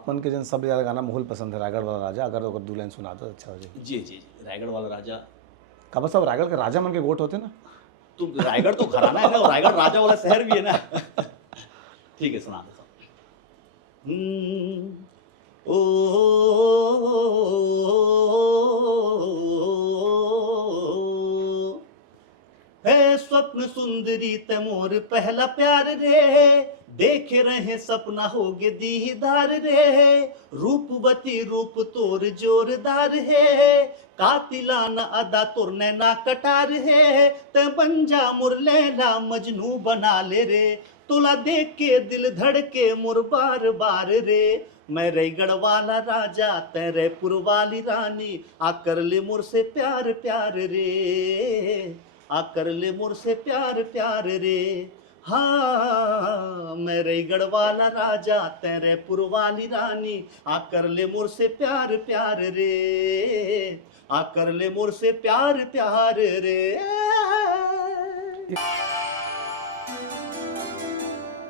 आपन के जन सबसे ज़्यादा गाना मोहुल पसंद है, रायगढ़ वाला राजा। अगर दो लाइन सुना दो अच्छा हो जाए। जी जी जी, रायगढ़ वाला राजा। काबा साहब रायगढ़ के राजा मन के गोट होते ना। तो रायगढ़ तो घराना है ना, और रायगढ़ राजा वाला शहर भी है ना। ठीक है, सुना देता हूँ। है स्वप्न सुंदरी तमोर पहला प्यार रे, देखे रहे सपना होगे दीदार रे, रूपवती रूप तोर जोरदार है, कातिलाना अदा तोर नैना कटार है, ते बन जा मुर लैला मजनू बना ले रे, तोला देख के दिल धड़के मुर बार बार रे, मैं रायगढ़ वाला राजा तेरे पुर वाली रानी, आकर ले मुर से प्यार प्यार रे, आकर ले मुर से प्यार प्यार रे। हाँ मैं रायगढ़ वाला राजा तेरे पुर वाली रानी, आकर ले मुर से प्यार प्यार रे, आकर ले मुर से प्यार प्यार रे।